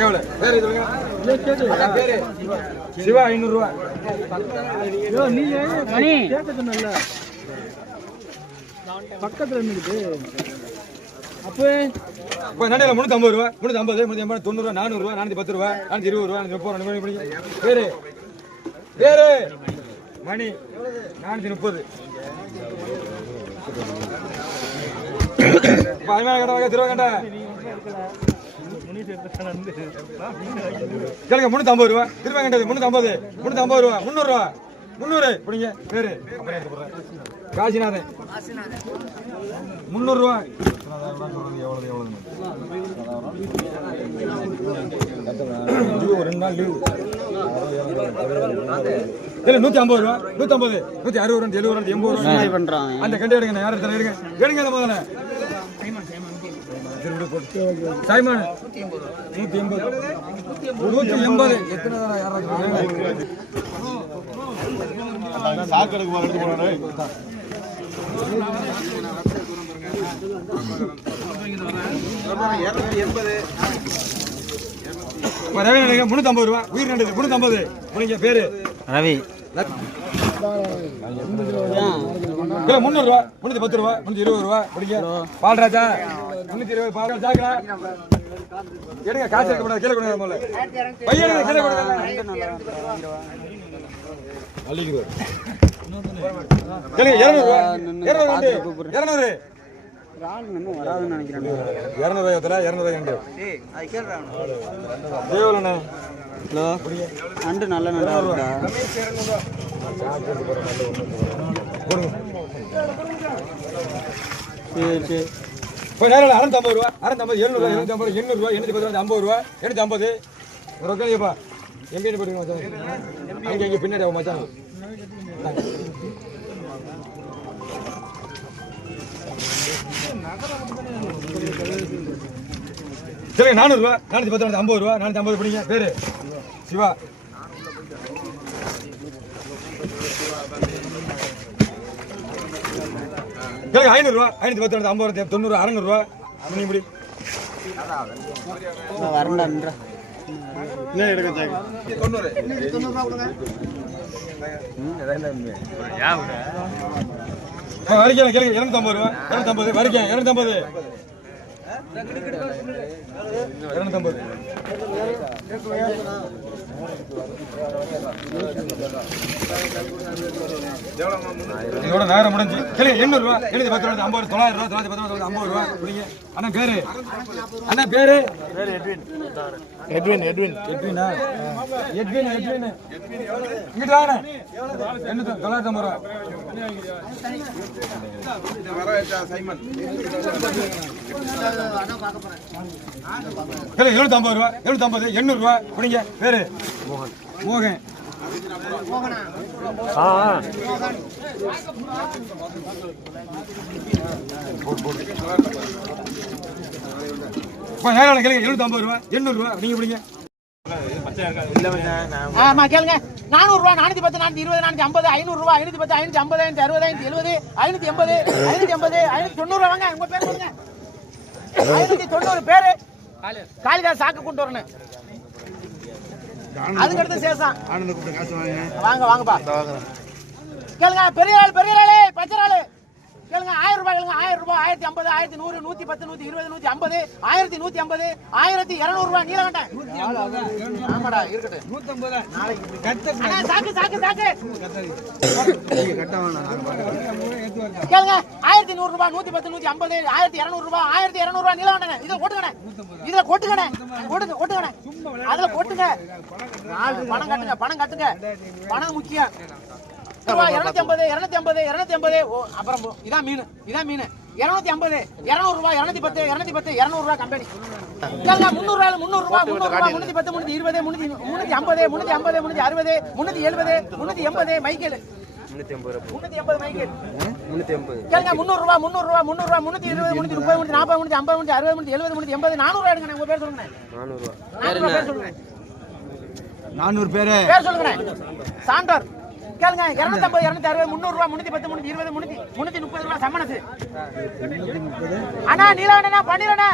எவ்வளவு பேரு பேரு சிவா 500 ரூபா. பக்கத்துல இருந்துருக்கு அப்போ இப்போ நடையில 350 ரூபா 350 380 90 ரூபா 400 ரூபா 410 ரூபா 420 ரூபா 430 பேரு பேரு மணி 430. திருவகண்டா கேளுங்க 350 ரூபா திருவகண்டது 350 350 ரூபா 300 ரூபா 300 பிடிங்க பேரு காசிநாதன் 300 ரூபா. ஒரு 2 நாள் லீவு 150 ரூபா 150 160 70 80 ரூபா அந்த கண்டு எடுங்க. யாரும் எடுங்க எடுங்க அந்த முதல்ல சாய்மான் 180 எத்தனை சாக்கடைக்கு எடுத்து போறாரு. ரவி 350 ரூபா உயிர் நண்டது 350 முடிங்க பேரு ரவி 300 ரூபா 310 ரூபா 320 ரூபா முடிங்க. பால்ராஜா 320 பால் சாக்கடா எடுங்க. காசு எடுக்க கீழே கொடுங்க போல பையன் கீழே கொடுங்க. அள்ளிக்குது 200 ரூபா 200 வராதுன்னு நினைக்கிறேன். 200 ஹலோ அண்டு நல்ல நல்லா இருக்குடா. சரி சரி இப்போ நேரம் 650 ரூபா 650 700 750 800 ரூபா 850 ரூபா 850 ரொக்கையப்பா எங்கே போட்டுருங்க அங்கே இங்கே பின்னாடி மச்சான். சரி 400 ரூபா 410 50 ரூபா 450 பிடிங்க பேரு சிவா. கேளுங்க 500 ரூபா 510 50 90 600 ரூபா நீ இப்படி வரண்டா என்ன எடுக்க 90 வரைக்கும் கேளுங்க 250 ரூபா 250 வரைக்கும் 250 இதோட நேரம் முடிஞ்சு கேளுங்க 800 ரூபா 810 ரூபா 50 900 ரூபா 910 50 ரூபா பிடிங்க. அண்ணா பேரு எட்வின் எட்வினா எட்வின் இங்கிட்டு வாங்க 950 ரூபா. கேளுங்க 750 ரூபா 750 800 ரூபா பிடிங்க பேரு மோகன். கேளுங்க 750 ரூபா 800 ரூபா நீங்க பிடிங்க. ஆமா கேளுங்க 400 ரூபா 410 420 450 500 ரூபா 510 550 560 570 580 590 வாங்க. உங்க பேர் சொல்லுங்க. 590 பேரு காளிதாஸ் சாக்கு கொண்டு வரணும். அதுக்கு அடுத்து சேஷம் வாங்க வாங்கப்பா. கேளுங்க பெரிய ஆளு பச்சை ஆளு கேளுங்க 1000 ரூபாய் கேளுங்க 1000 ரூபாய் 1050 1100 110 120 150 1150 1200 ரூபாய் நீலகண்டன். ஆமாடா இருக்கட்டும் 150 நாளைக்கு சாக்கு கேளுங்க 1100 ரூபாய் 110 150 1200 ரூபாய் 1200 ரூபாய் நீலகண்டன். இதுல கொட்டுங்கண்ணே அதுல கொட்டுங்க. பணம் கட்டுங்க பணம் முக்கியம். 250 அப்புறம் இதான் மீன் 250 200 ரூபாய் 210 200 ரூபாய் கம்பெனி. 300 ரூபாய் 310 320 350 360 370 மைக்கேல் 380 மைக்கேல் 380 ரூபாய் 320 330 340 350 360 370 400 எடுங்க. உங்க பேர் சொல்லுங்க. 400 சொல்லுங்க. 400 பேர் சொல்லுங்க. சாண்டர் கேளுங்க 250 260 300 ரூபாய் 310 320 330 ரூபாய் சமணசு. அண்ணா நீலகண்டனா பண்ணிரண்ணே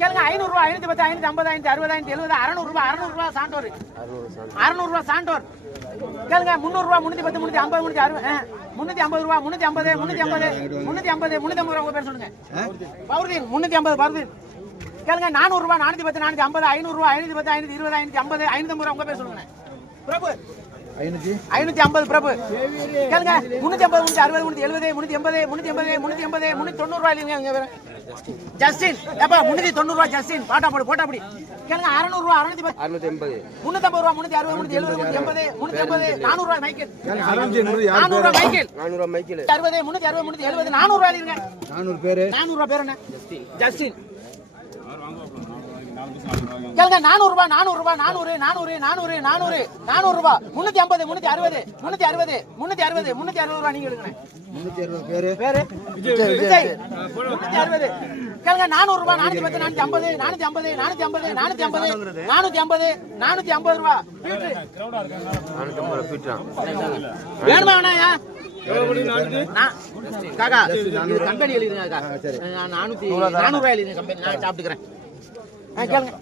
கேளுங்க 500 ரூபாய் 510 550 560 570 600 ரூபாய் 600 ரூபாய் சாண்டோர் 600 ரூபாய் சாண்டோர் கேளுங்க 300 ரூபாய் 310 350 360 350 ரூபாய் 350 350 350 ரூபாய் உங்க பேர் சொல்லுங்க பவர்தீன் 350 பவர்தீன் கேளுங்க 400 ரூபாய் 410 450 500 ரூபாய் 510 520 550 550 ரூபாய் உங்க பேர் சொல்லுங்க பிரபு 550 பிரபு கேளுங்க 350 360 370 380 390 ரூபாய் இல்லைங்க ஜஸ்டின் ஏப்பா 390 ரூபாய் ஜஸ்டின் பாட்டா போடி கேளுங்க 600 ரூபாய் 610 350 360 370 380 400 ரூபாய் மைக்கேல் 400 ரூபாய் மைக்கேல் 60 360 370 400 ரூபாய் இல்லைங்க 400 ரூபாய் பேர் என்ன ஜஸ்டின் கேளுங்க 400 ரூபாய் 400 ரூபாய் 400 400 400 400 ரூபாய் 350 360 360 360 ரூபாய் நீங்க எடுங்க 360 பேரு விஜய் 360 கேளுங்க 400 ரூபாய் 410 450 450 ரூபாய் வேணுமா வேணாயா காக்கா இது கம்பெனி எழுதுங்க காக்கா 400 ரூபாய் எழுதுங்க கம்பெனி நான் சாப்பிட்டுக்கிறேன் கேளுங்க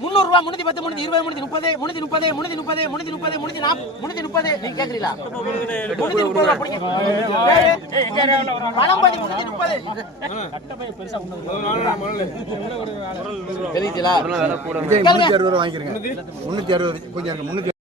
300 ரூபாய் 310 320 330 330 நீங்க கேக்குறீங்களா 330 ரூபாய் புடிங்க பழம்பதி 330 தெரியுங்களா 360 வாங்கிக்கிறீங்க 360 கொஞ்சம்